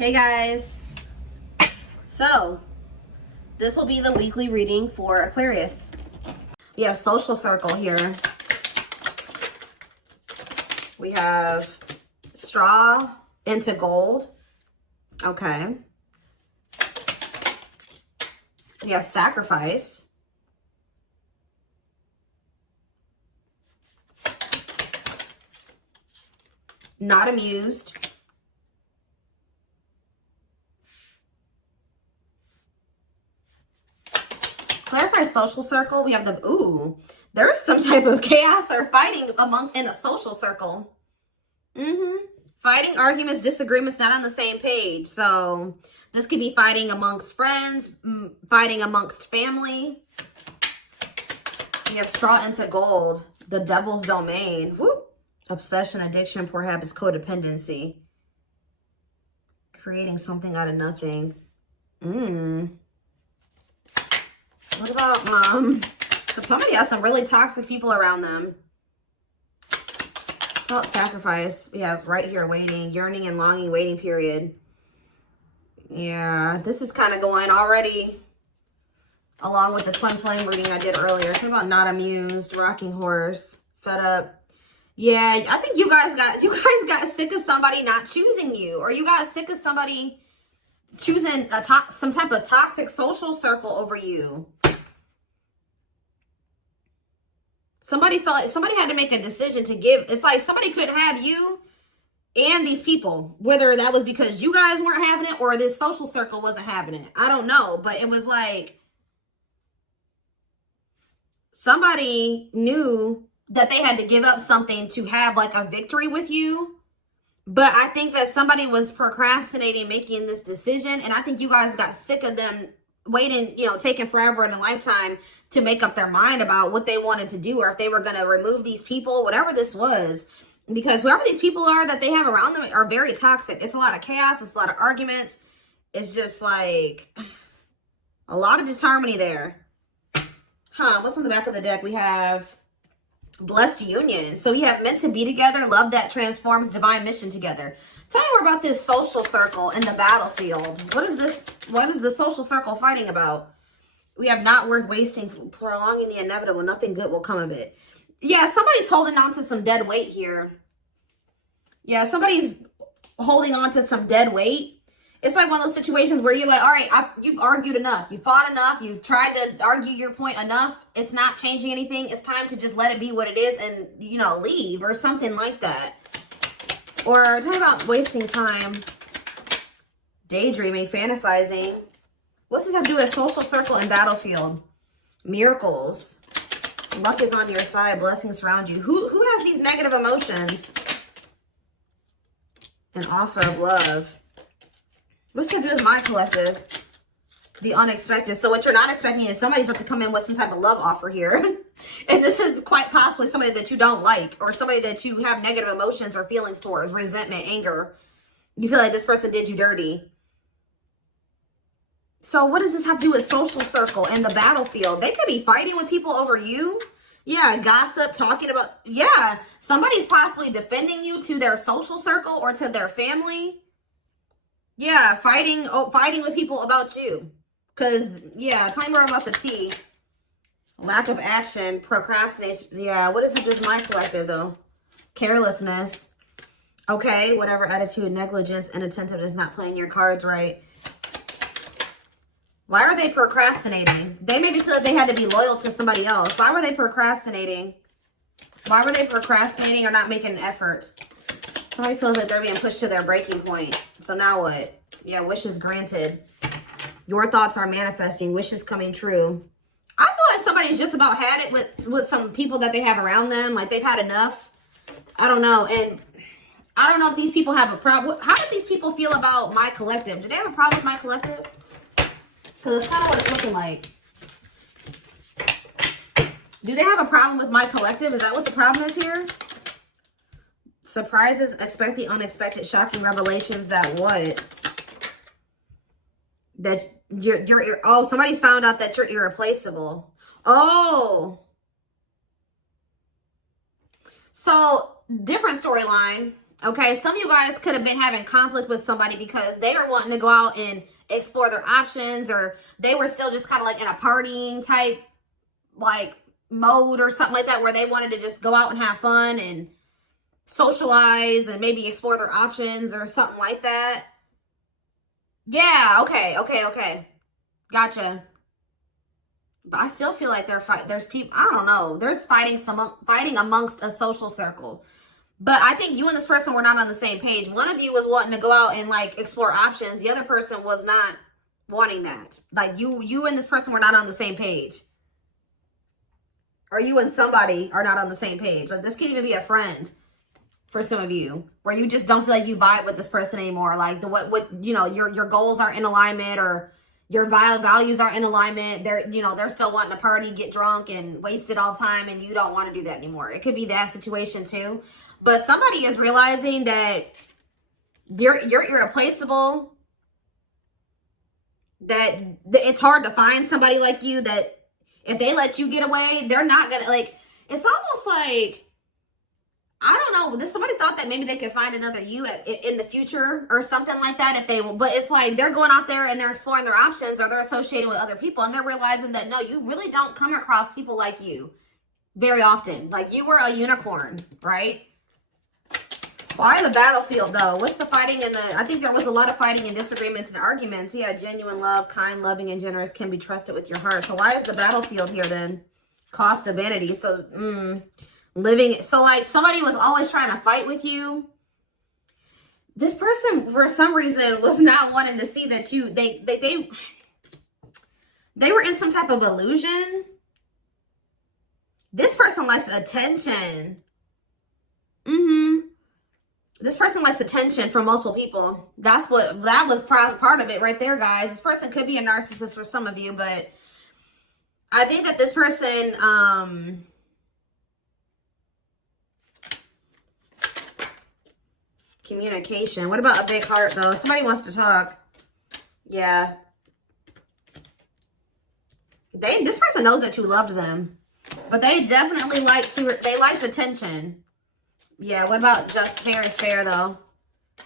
Hey guys, so this will be the weekly reading for Aquarius. We have social circle here. We have straw into gold. Okay. We have sacrifice. Not amused. Clarify social circle. We have the, ooh, there's some type of chaos or fighting in a social circle. Fighting, arguments, disagreements, not on the same page. So this could be fighting amongst friends, fighting amongst family. We have straw into gold. The devil's domain. Whoop. Obsession, addiction, poor habits, codependency. Creating something out of nothing. What about, so somebody has some really toxic people around them. What about sacrifice? We have right here, waiting, yearning and longing, waiting period. Yeah, this is kind of going already along with the twin flame reading I did earlier. Talking about not amused, rocking horse, fed up. Yeah, I think you guys got sick of somebody not choosing you, or you got sick of somebody choosing some type of toxic social circle over you. Somebody felt like somebody had to make a decision to give. It's like somebody couldn't have you and these people, whether that was because you guys weren't having it or this social circle wasn't having it. I don't know, but it was like somebody knew that they had to give up something to have like a victory with you. But I think that somebody was procrastinating making this decision. And I think you guys got sick of them waiting, you know, taking forever in a lifetime to make up their mind about what they wanted to do, or if they were going to remove these people, whatever this was. Because whoever these people are that they have around them are very toxic. It's a lot of chaos. It's a lot of arguments. It's just like a lot of disharmony there. What's on the back of the deck? We have blessed union. So we have meant to be together, love that transforms, divine mission together. Tell me more about this social circle in the battlefield. What is this? What is the social circle fighting about? We have not worth wasting, prolonging the inevitable. Nothing good will come of it. Yeah, somebody's holding on to some dead weight here. Yeah, somebody's holding on to some dead weight. It's like one of those situations where you're like, all right, you've argued enough. You fought enough. You've tried to argue your point enough. It's not changing anything. It's time to just let it be what it is and, you know, leave or something like that. Or tell me about wasting time, daydreaming, fantasizing. What's this have to do with social circle and battlefield? Miracles. Luck is on your side. Blessings surround you. Who has these negative emotions? An offer of love. What's that do with my collective? The unexpected. So what you're not expecting is somebody's about to come in with some type of love offer here. And this is quite possibly somebody that you don't like, or somebody that you have negative emotions or feelings towards, resentment, anger. You feel like this person did you dirty. So what does this have to do with social circle and the battlefield? They could be fighting with people over you. Yeah, gossip, talking about, yeah, somebody's possibly defending you to their social circle or to their family. Yeah, fighting with people about you. Because, yeah, tell me more about the tea. Lack of action, procrastination. Yeah, what does it do with my collective, though? Carelessness. Okay, whatever attitude, negligence, and inattentiveness, not playing your cards right. Why are they procrastinating? They maybe feel like they had to be loyal to somebody else. Why were they procrastinating? Why were they procrastinating or not making an effort? Somebody feels like they're being pushed to their breaking point. So now what? Yeah, wishes granted. Your thoughts are manifesting. Wishes coming true. I feel like somebody's just about had it with some people that they have around them. Like they've had enough. I don't know. And I don't know if these people have a problem. How do these people feel about my collective? Do they have a problem with my collective? Because it's kind of what it's looking like. Do they have a problem with my collective? Is that what the problem is here? Surprises, expect the unexpected, shocking revelations that what? That you're oh, somebody's found out that you're irreplaceable. Oh. So, different storyline. Okay, some of you guys could have been having conflict with somebody because they are wanting to go out and explore their options, or they were still just kind of like in a partying type like mode or something like that, where they wanted to just go out and have fun and socialize and maybe explore their options or something like that. Yeah, okay. Gotcha. But I still feel like there's people, I don't know, there's fighting amongst a social circle. But I think you and this person were not on the same page. One of you was wanting to go out and like explore options. The other person was not wanting that. Like you and this person were not on the same page. Or you and somebody are not on the same page. Like this could even be a friend for some of you, where you just don't feel like you vibe with this person anymore. Like what you know, your goals aren't in alignment, or your values aren't in alignment. They're still wanting to party, get drunk, and waste it all the time, and you don't want to do that anymore. It could be that situation too. But somebody is realizing that you're irreplaceable, that it's hard to find somebody like you, that if they let you get away, they're not gonna, like, it's almost like, I don't know, somebody thought that maybe they could find another you in the future or something like that if they will. But it's like they're going out there and they're exploring their options, or they're associating with other people, and they're realizing that no, you really don't come across people like you very often. Like, you were a unicorn, right? Why the battlefield though? What's the fighting and I think there was a lot of fighting and disagreements and arguments. Yeah, genuine love, kind, loving, and generous, can be trusted with your heart. So why is the battlefield here then? Cost of vanity. So living, so like somebody was always trying to fight with you. This person for some reason was not wanting to see that they were in some type of illusion. This person likes attention. This person likes attention from multiple people. That was part of it right there, guys. This person could be a narcissist for some of you, but I think that this person, communication. What about a big heart though? Somebody wants to talk. Yeah. This person knows that you loved them, but they definitely liked attention. Yeah, what about just fair is fair though?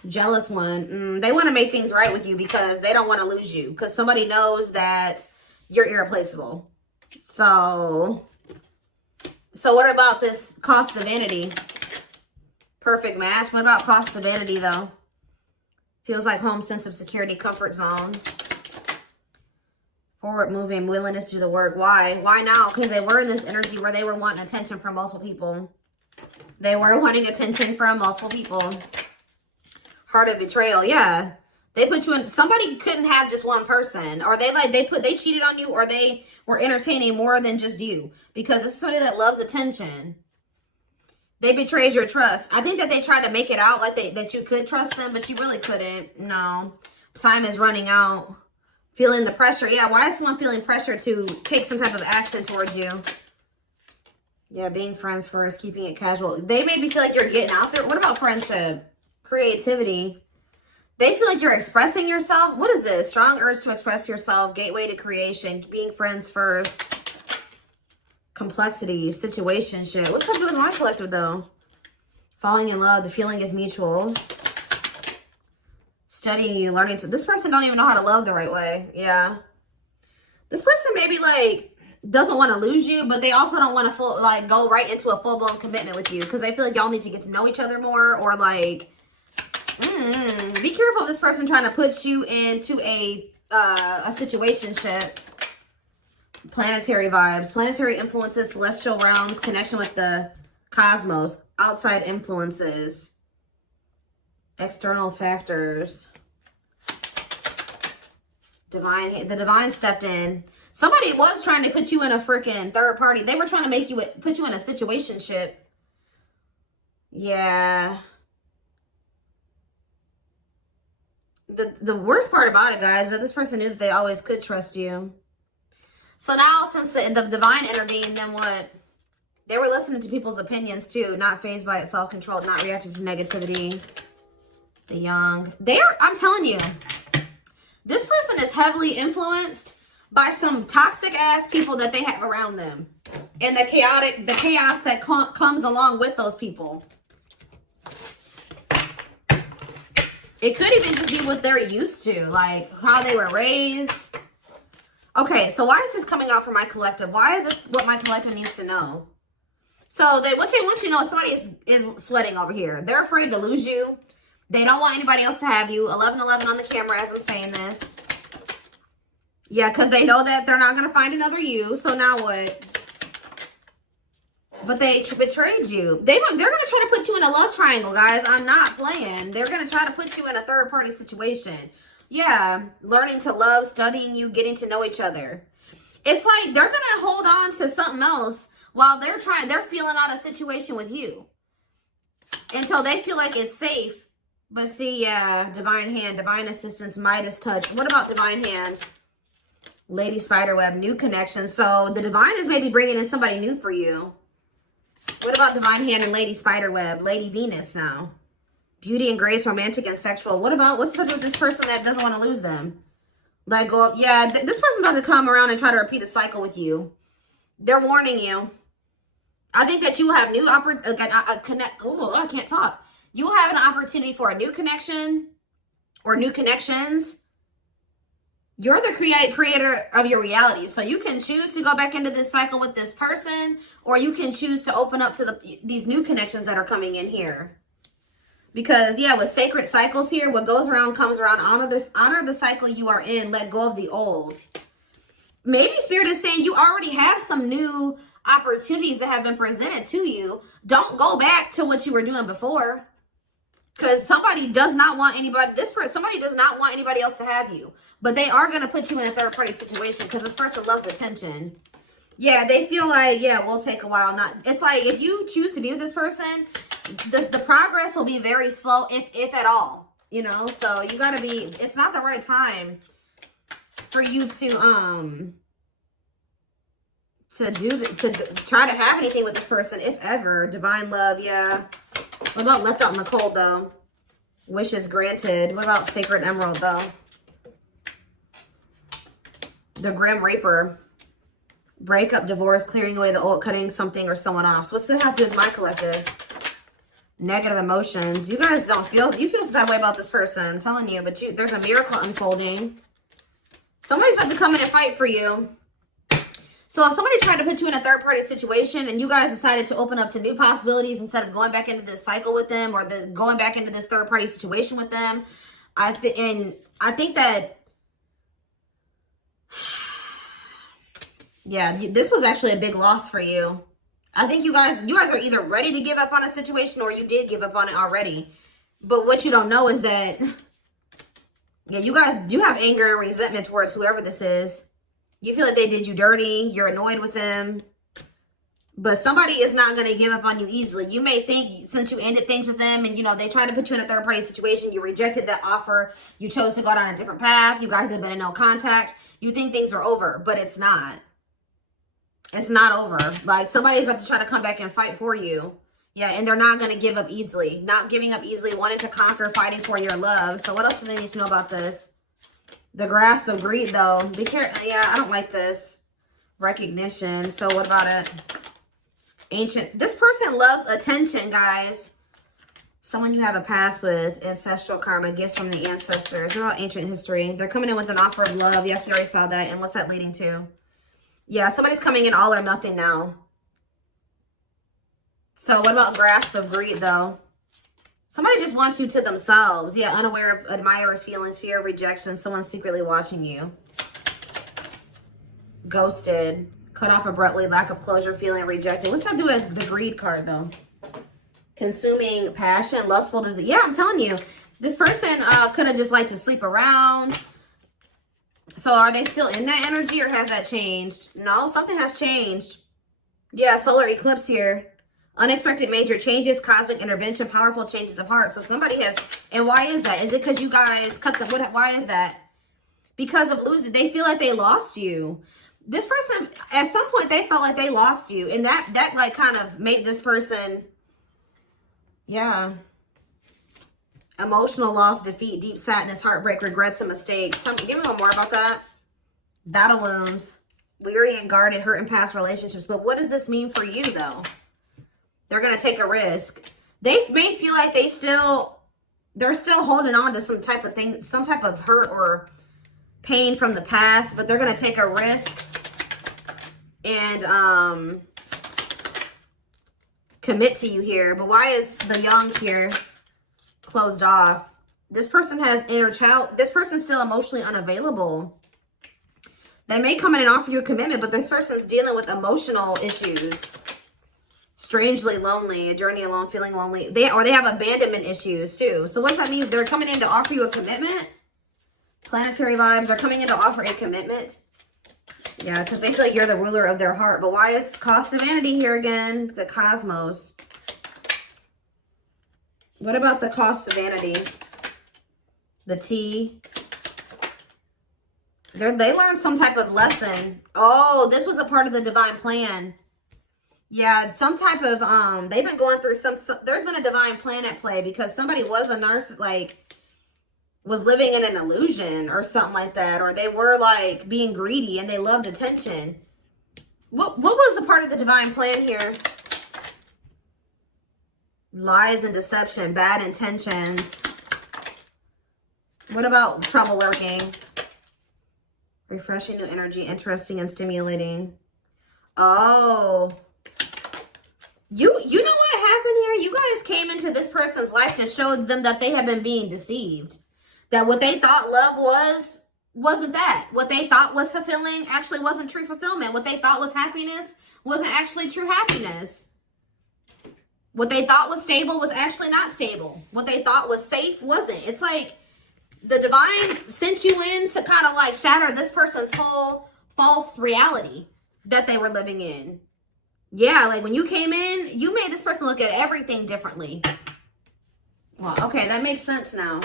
Jealous one. They want to make things right with you because they don't want to lose you, because somebody knows that you're irreplaceable. So what about this cost of vanity? Perfect match. What about cost of vanity though? Feels like home, sense of security, comfort zone. Forward moving, willingness to do the work. Why? Why now? Because they were in this energy where they were wanting attention from multiple people. They were wanting attention from multiple people. Heart of betrayal. Yeah. They put you in, somebody couldn't have just one person, or they cheated on you, or they were entertaining more than just you, because this is somebody that loves attention. They betrayed your trust. I think that they tried to make it out like that you could trust them, but you really couldn't. No. Time is running out. Feeling the pressure. Yeah, why is someone feeling pressure to take some type of action towards you? Yeah, being friends first, keeping it casual. They maybe feel like you're getting out there. What about friendship? Creativity. They feel like you're expressing yourself. What is this? Strong urge to express yourself. Gateway to creation. Being friends first. Complexity. Situationship. What's up with my collective though? Falling in love. The feeling is mutual. Studying you. Learning to. This person don't even know how to love the right way. Yeah. This person maybe like doesn't want to lose you, but they also don't want to go right into a full-blown commitment with you, because they feel like y'all need to get to know each other more, or like be careful of this person trying to put you into a situationship. Planetary vibes, planetary influences, celestial realms, connection with the cosmos, outside influences, external factors, the divine stepped in. Somebody was trying to put you in a freaking third party. They were trying to put you in a situationship. Yeah. The worst part about it, guys, is that this person knew that they always could trust you. So now, since the divine intervened, then what? They were listening to people's opinions too, not fazed by it, self-controlled, not reacting to negativity. The young. I'm telling you, this person is heavily influenced by some toxic ass people that they have around them, and the chaos that comes along with those people. It could even just be what they're used to, like how they were raised. Okay, so why is this coming out for my collective? Why is this what my collective needs to know? So what they want you to know is somebody is sweating over here. They're afraid to lose you. They don't want anybody else to have you. 1111 on the camera as I'm saying this. Yeah, because they know that they're not going to find another you. So now what? But they betrayed you. They're going to try to put you in a love triangle, guys. I'm not playing. They're going to try to put you in a third-party situation. Yeah, learning to love, studying you, getting to know each other. It's like they're going to hold on to something else while they're feeling out a situation with you until they feel like it's safe. But see, yeah, divine hand, divine assistance, Midas touch. What about divine hand? Lady Spiderweb, new connection. So the divine is maybe bringing in somebody new for you. What about divine hand and Lady Spiderweb? Lady Venus now. Beauty and grace, romantic and sexual. What's up with this person that doesn't want to lose them? Let go of, yeah, this person's about to come around and try to repeat a cycle with you. They're warning you. I think that you will have new I can't talk. You will have an opportunity for a new connection or new connections. You're the creator of your reality. So you can choose to go back into this cycle with this person, or you can choose to open up to these new connections that are coming in here. Because, yeah, with sacred cycles here, what goes around comes around. Honor the cycle you are in. Let go of the old. Maybe Spirit is saying you already have some new opportunities that have been presented to you. Don't go back to what you were doing before. Because somebody does not want somebody does not want anybody else to have you. But they are going to put you in a third-party situation because this person loves attention. Yeah, they feel like, yeah, we'll take a while. It's like if you choose to be with this person, the progress will be very slow, if at all. You know, so you got to be, it's not the right time for you to try to have anything with this person, if ever. Divine love, yeah. What about left out in the cold, though? Wishes granted. What about sacred emerald, though? The grim reaper. Breakup, divorce, clearing away the old, cutting something or someone off. So what's this have to do with my collective? Negative emotions. You guys you feel some type of way about this person. I'm telling you, but there's a miracle unfolding. Somebody's about to come in and fight for you. So if somebody tried to put you in a third-party situation and you guys decided to open up to new possibilities instead of going back into this cycle with them or going back into this third-party situation with them, I think that, yeah, this was actually a big loss for you. I think you guys are either ready to give up on a situation or you did give up on it already. But what you don't know is that, yeah, you guys do have anger and resentment towards whoever this is. You feel like they did you dirty. You're annoyed with them. But somebody is not going to give up on you easily. You may think since you ended things with them and, you know, they tried to put you in a third-party situation, you rejected that offer, you chose to go down a different path, you guys have been in no contact, you think things are over, but it's not. It's not over. Like, somebody's about to try to come back and fight for you. Yeah, and they're not going to give up easily. Not giving up easily, wanting to conquer, fighting for your love. So what else do they need to know about this? The grasp of greed, though. Be careful. Yeah, I don't like this. Recognition. So what about it? Ancient. This person loves attention, guys. Someone you have a past with. Ancestral karma. Gifts from the ancestors. They're all ancient history. They're coming in with an offer of love. Yes, we already saw that. And what's that leading to? Yeah, somebody's coming in all or nothing now. So what about grasp of greed, though? Somebody just wants you to themselves. Yeah, unaware of admirers' feelings, fear of rejection, someone secretly watching you. Ghosted, cut off abruptly, lack of closure, feeling rejected. What's that do with the greed card, though? Consuming passion, lustful disease. Yeah, I'm telling you, this person could have just liked to sleep around. So are they still in that energy or has that changed? No, something has changed. Yeah, solar eclipse here. Unexpected major changes, cosmic intervention, powerful changes of heart. So somebody has, and why is that? Is it because you guys cut the, why is that? Because of losing, they feel like they lost you. This person, at some point, they felt like they lost you. And that like kind of made this person, yeah. Emotional loss, defeat, deep sadness, heartbreak, regrets, and mistakes. Give me a little more about that. Battle wounds, weary and guarded, hurt in past relationships. But what does this mean for you, though? They're going to take a risk. They may feel like they still They're still holding on to some type of thing, some type of hurt or pain from the past, but they're going to take a risk and commit to you here. But why is the young here closed off? This person has inner child. This person's still emotionally unavailable. They may come in and offer you a commitment, but this person's dealing with emotional issues. Strangely lonely, a journey alone, feeling lonely. They have abandonment issues too. So what does that mean? They're coming in to offer you a commitment. Planetary vibes are coming in to offer a commitment. Yeah, because they feel like you're the ruler of their heart. But why is cost of vanity here again? The cosmos. What about the cost of vanity? The T. They learned some type of lesson. Oh, this was a part of the divine plan. Yeah, some type of, they've been going through there's been a divine plan at play because somebody was a narcissist, like, was living in an illusion or something like that. Or they were, like, being greedy and they loved attention. What was the part of the divine plan here? Lies and deception, bad intentions. What about trouble lurking? Refreshing new energy, interesting and stimulating. Oh. You know what happened here? You guys came into this person's life to show them that they have been being deceived. That what they thought love wasn't that. What they thought was fulfilling actually wasn't true fulfillment. What they thought was happiness wasn't actually true happiness. What they thought was stable was actually not stable. What they thought was safe wasn't. It's like the divine sent you in to kind of like shatter this person's whole false reality that they were living in. Yeah, like when you came in, you made this person look at everything differently. Well, okay, that makes sense now.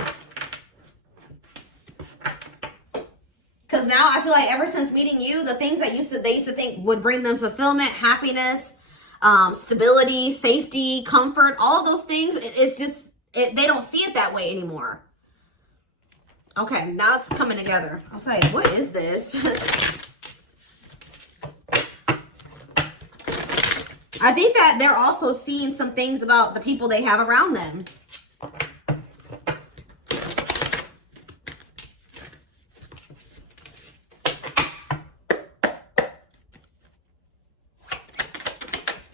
Because now I feel like ever since meeting you, the things that they used to think would bring them fulfillment, happiness, stability, safety, comfort, all of those things, it's just, they don't see it that way anymore. Okay, now it's coming together. I was like, what is this? I think that they're also seeing some things about the people they have around them.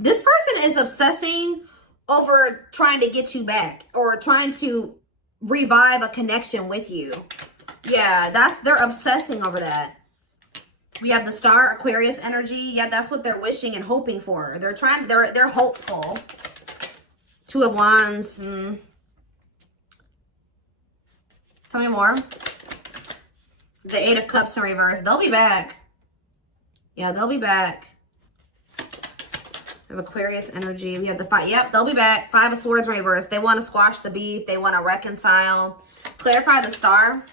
This person is obsessing over trying to get you back or trying to revive a connection with you. Yeah, they're obsessing over that. We have the star, Aquarius energy. Yeah, that's what they're wishing and hoping for. They're hopeful. Two of Wands. Tell me more. The Eight of Cups in reverse. They'll be back. Yeah, they'll be back. We have Aquarius energy. We have the five. Yep, they'll be back. Five of Swords in reverse. They want to squash the beef. They want to reconcile. Clarify the star.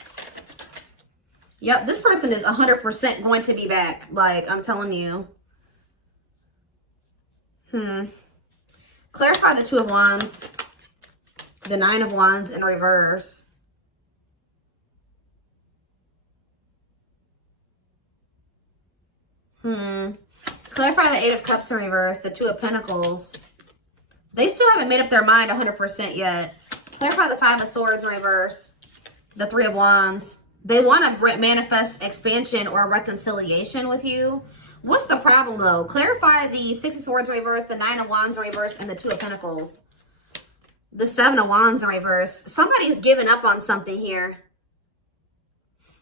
Yep, this person is 100% going to be back. Like, I'm telling you. Clarify the Two of Wands. The Nine of Wands in reverse. Clarify the Eight of Cups in reverse. The Two of Pentacles. They still haven't made up their mind 100% yet. Clarify the Five of Swords in reverse. The Three of Wands. They want to manifest expansion or reconciliation with you. What's the problem, though? Clarify the Six of Swords in reverse, the Nine of Wands in reverse, and the Two of Pentacles. The Seven of Wands in reverse. Somebody's giving up on something here.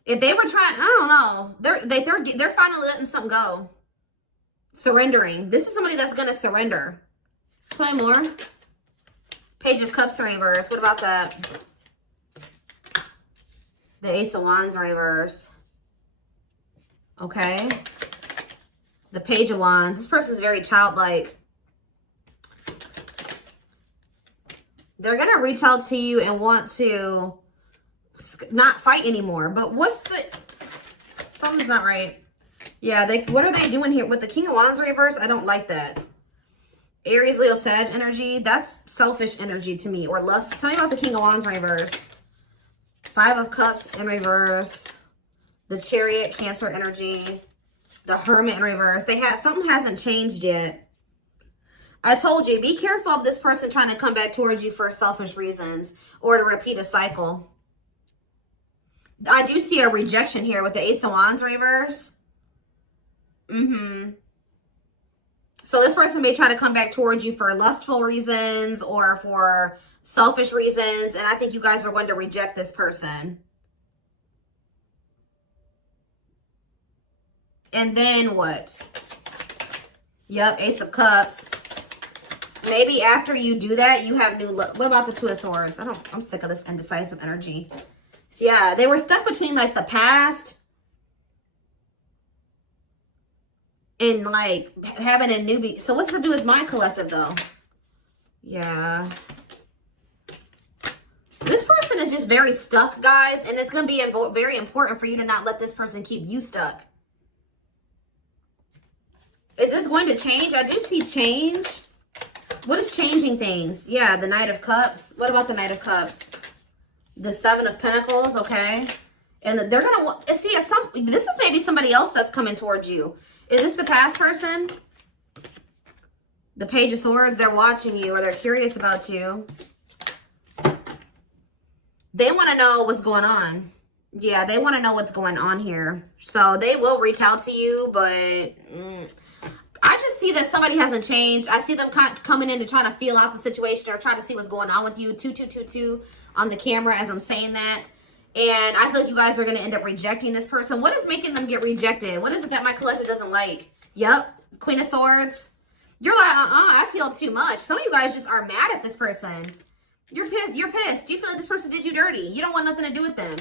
If they were trying, I don't know. They're finally letting something go. Surrendering. This is somebody that's going to surrender. Tell me more. Page of Cups in reverse. What about that? The Ace of Wands in reverse. Okay. The Page of Wands. This person's very childlike. They're going to reach out to you and want to not fight anymore. But something's not right. Yeah, what are they doing here? With the King of Wands in reverse, I don't like that. Aries, Leo, Sag energy. That's selfish energy to me. Or lust. Tell me about the King of Wands in reverse. Five of Cups in reverse. The Chariot, Cancer energy. The Hermit in reverse. Something hasn't changed yet. I told you, be careful of this person trying to come back towards you for selfish reasons or to repeat a cycle. I do see a rejection here with the Ace of Wands reverse. So this person may try to come back towards you for lustful reasons or for selfish reasons. And I think you guys are going to reject this person. And then what? Yep, Ace of Cups. Maybe after you do that, you have new love. What about the Two of Swords? I'm sick of this indecisive energy. So yeah, they were stuck between like the past and like having a newbie. So what's to do with my collective though? Yeah. This person is just very stuck, guys. And it's going to be very important for you to not let this person keep you stuck. Is this going to change? I do see change. What is changing things? Yeah, the Knight of Cups. What about the Knight of Cups? The Seven of Pentacles, okay. And they're going to see, this is maybe somebody else that's coming towards you. Is this the past person? The Page of Swords, they're watching you or they're curious about you. They want to know what's going on. Yeah, they want to know what's going on here. So they will reach out to you, but I just see that somebody hasn't changed. I see them coming in to try to feel out the situation or try to see what's going on with you. 2222 on the camera as I'm saying that. And I feel like you guys are going to end up rejecting this person. What is making them get rejected? What is it that my collective doesn't like? Yep, Queen of Swords. You're like, I feel too much. Some of you guys just are mad at this person. You're pissed. You're pissed. You feel like this person did you dirty. You don't want nothing to do with them.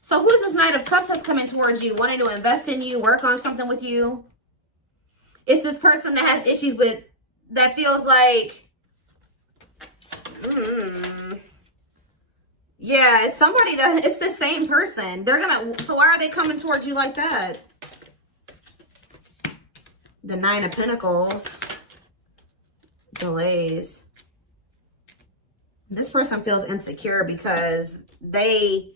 So who's this Knight of Cups that's coming towards you, wanting to invest in you, work on something with you? It's this person that has issues with, that feels like, yeah, it's somebody that, it's the same person. They're gonna, so why are they coming towards you like that? The Nine of Pentacles. Delays. This person feels insecure because they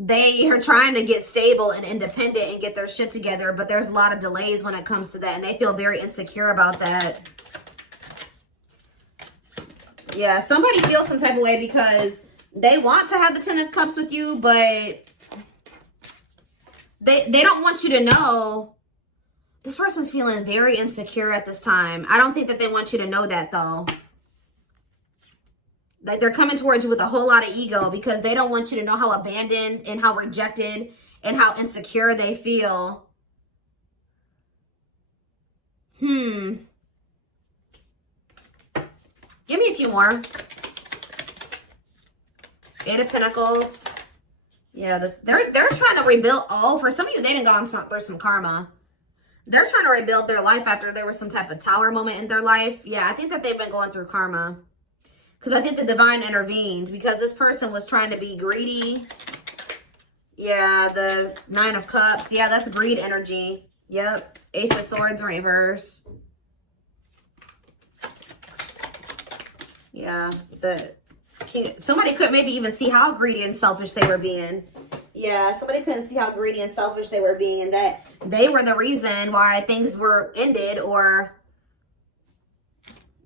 are trying to get stable and independent and get their shit together, but there's a lot of delays when it comes to that, and they feel very insecure about that. Yeah, somebody feels some type of way because they want to have the Ten of Cups with you, but they don't want you to know. This person's feeling very insecure at this time. I don't think that they want you to know that, though. Like, they're coming towards you with a whole lot of ego because they don't want you to know how abandoned and how rejected and how insecure they feel. Give me a few more. Eight of Pentacles. Yeah, they're trying to rebuild. Oh, for some of you, they didn't go through some karma. They're trying to rebuild their life after there was some type of tower moment in their life. Yeah, I think that they've been going through karma. Because I think the divine intervened because this person was trying to be greedy. Yeah, the Nine of Cups. Yeah, that's greed energy. Yep. Ace of Swords reverse. Yeah, somebody could maybe even see how greedy and selfish they were being. Yeah, somebody couldn't see how greedy and selfish they were being, and that they were the reason why things were ended, or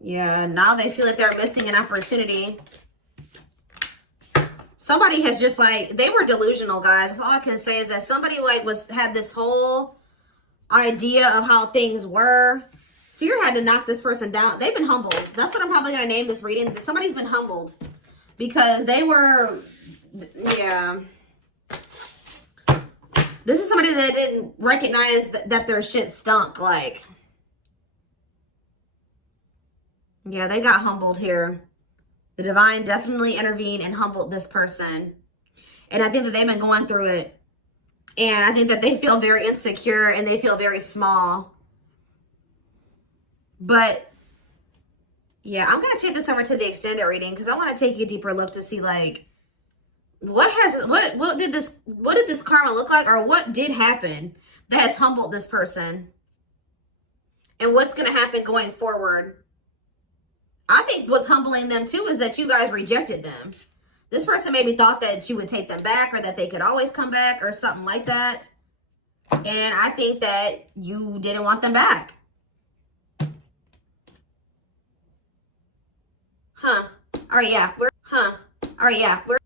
yeah, now they feel like they're missing an opportunity. Somebody has just like, they were delusional, guys. That's all I can say is that somebody like had this whole idea of how things were. Spirit had to knock this person down. They've been humbled. That's what I'm probably going to name this reading. Somebody's been humbled because they were, yeah. This is somebody that didn't recognize that their shit stunk. Like, yeah, they got humbled here. The divine definitely intervened and humbled this person. And I think that they've been going through it. And I think that they feel very insecure and they feel very small. But yeah, I'm going to take this over to the extended reading because I want to take a deeper look to see like what did this karma look like, or what did happen that has humbled this person, and what's going to happen going forward. I think what's humbling them too is that you guys rejected them. This person maybe thought that you would take them back or that they could always come back or something like that. And I think that you didn't want them back. Huh. All right, yeah. We're, huh. All right, yeah. We're,